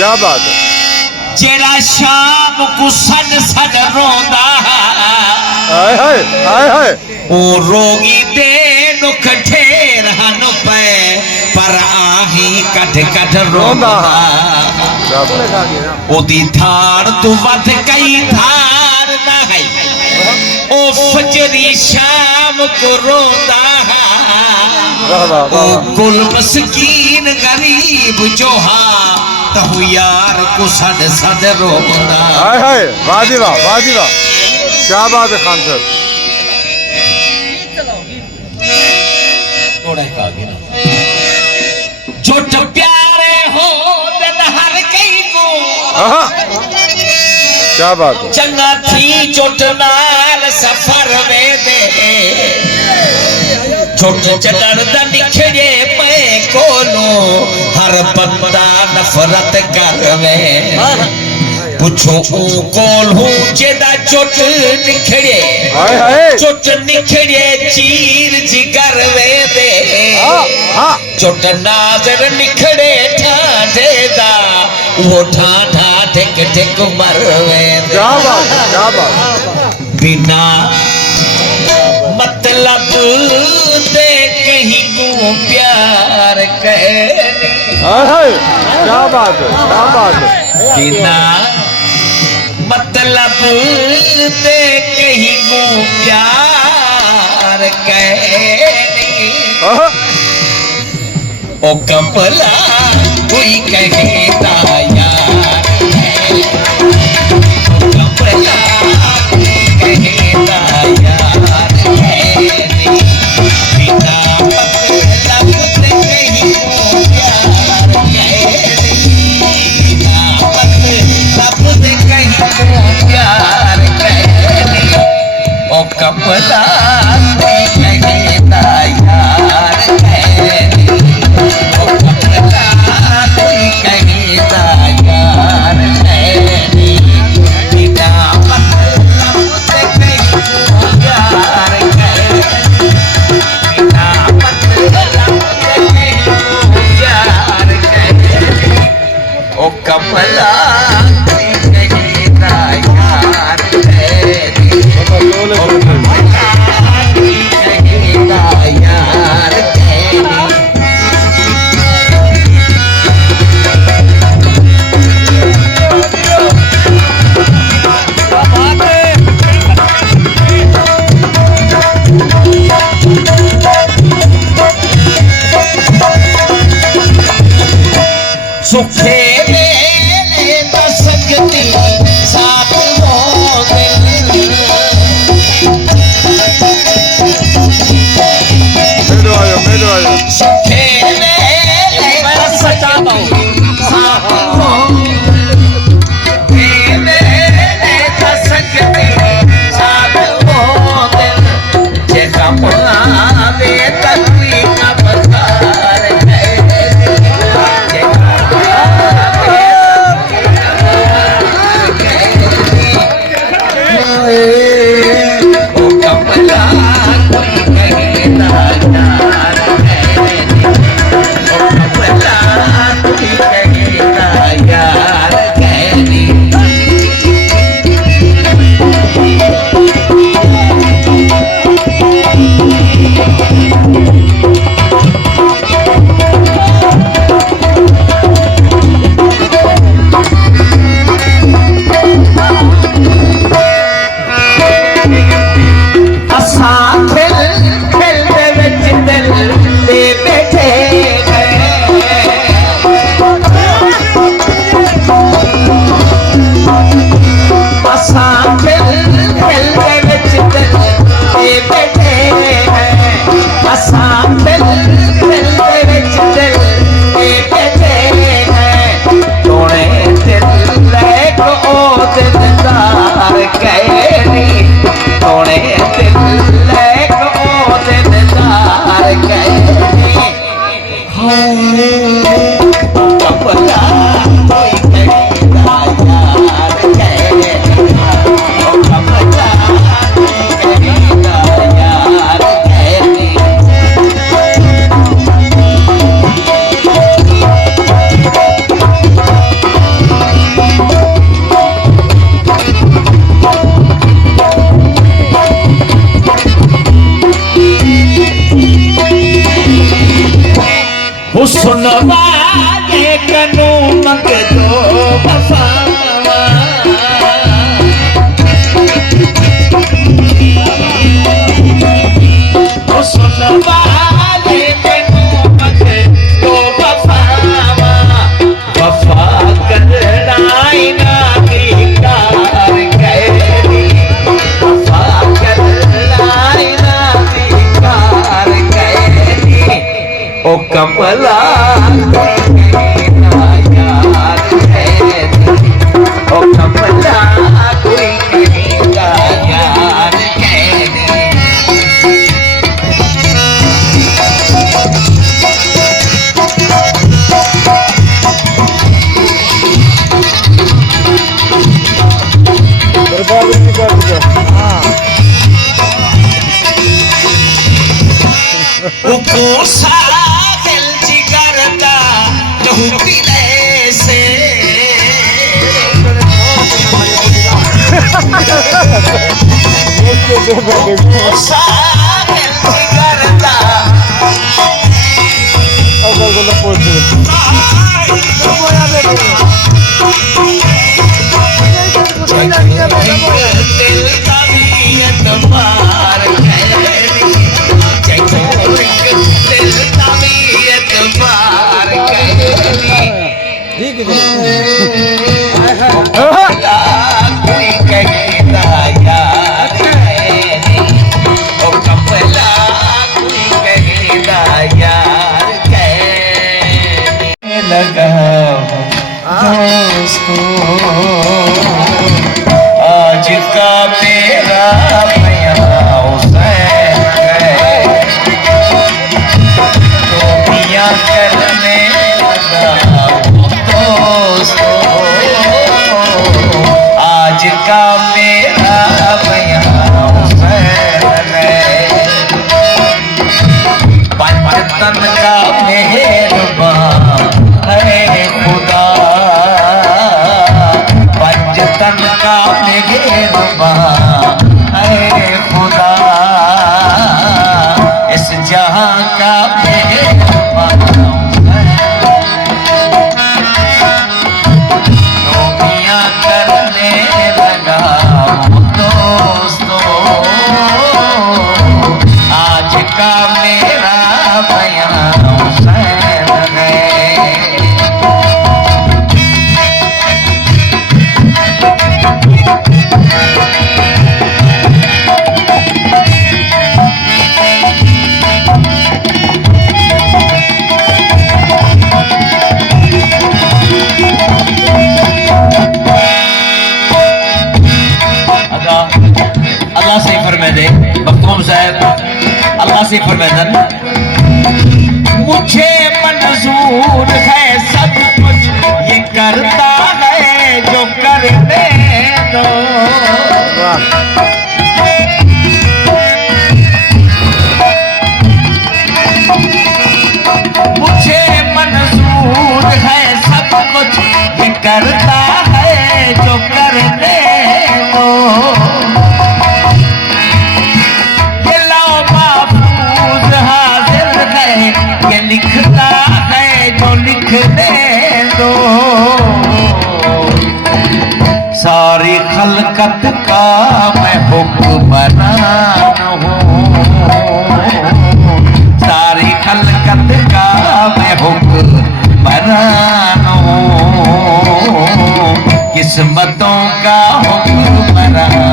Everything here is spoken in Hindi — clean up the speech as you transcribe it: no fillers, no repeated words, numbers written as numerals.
क्या बात है। जेड़ा शाम को सन सन रोंदा हाय हाय हाय हाय ओ रोगी दे नुख ठेर हन पे पर आही कट कट रोंदा ओदी थार तू वध कई थार ना है ओ फजरी शाम को रोंदा ओ कुल मस्कीन गरीब जोहा तहु यार को सद सद रोंदा। हाय हाय वाह जी वाह, वाह जी वाह, क्या बात है खान साहब। जोट प्यारे हो दिन हर कई को क्या बात है। चंगा थी जोट नाल सफर में दे छोट चढ़ निखड़े पे कोलो हर बंदा नफरत कर में पूछो कोल हूँ जेदा चोट निखड़े चोट निखड़े चीर जिगर वे दे चोट नाजर निखड़े ठाठे दा वो ठाठा ठेक ठेक मरवे दे। क्या बात है, क्या बात है। बिना मतलब दे कहीं को प्यार कहने। हाय क्या बात है, क्या बात है। बिना मतलब दे कहीं को प्यार कहने ओ कमला कोई कहता यार ओ कमला कोई कहता यार बिना मतलब दे कहीं को प्यार कहने बिना मतलब दे कहीं को प्यार कहने ओ कमला कोई कहता यार कहने ओ कमला कोई कहता यार कहने बिना मतलब दे कहीं को प्यार कहने बिना मतलब दे कहीं को प्यार कहने ओ कमला कोई कहता यार कहने ओ कमला कोई कहता यार कहने। सुखे मेले बसकती साथ हो दिल मेरे आयो। सुखे मेले बसकती साथ हो मेले बसकती साथ हो दिल जे कमला वे तकवी का बकार है जे मग दो वफावा ओ सुनवाले मैनू मग दो वफावा वफा करना इना दी कार गैरी वफा करना इना दी कार गैरी ओ कमला यार है ओ कमला कोई कहेगा यार है बर्बाद नहीं कर दिया। हाँ उको साहिल जिगरदा लहू पीले से उको साहिल जिगरदा अगर बोला पोते दिल का भी एतबार खैरी दिल का भी एतबार खैरी ठीक है कोई कहेगा यार खैरी ओ कमला कोई कहेगा यार खैरी लगा आज का मेरा बयां हुसैन है तो पिया करने लगा दोस्तों आज का मेरा बयां हुसैन है पंचतन का मेहरबान है खुदा पंचतन का मेहरबान है खुदा इस जहां का मेहरबान नौकरियां करने लगा दोस्तों आज का मेरा बयान हुसैन है अल्लाह से फरमाए दे मखदूम साहब अल्लाह से फरमाए मुझे मंजूर है सब कुछ ये करता है जो करने दो मुझे मंजूर है सब कुछ ये करता है जो करने दो ये लिखता है जो लिखने दो सारी खलकत का मैं हुक्मरान हूँ सारी खलकत का मैं हुक्मरान हूँ किस्मतों का हुक्मरान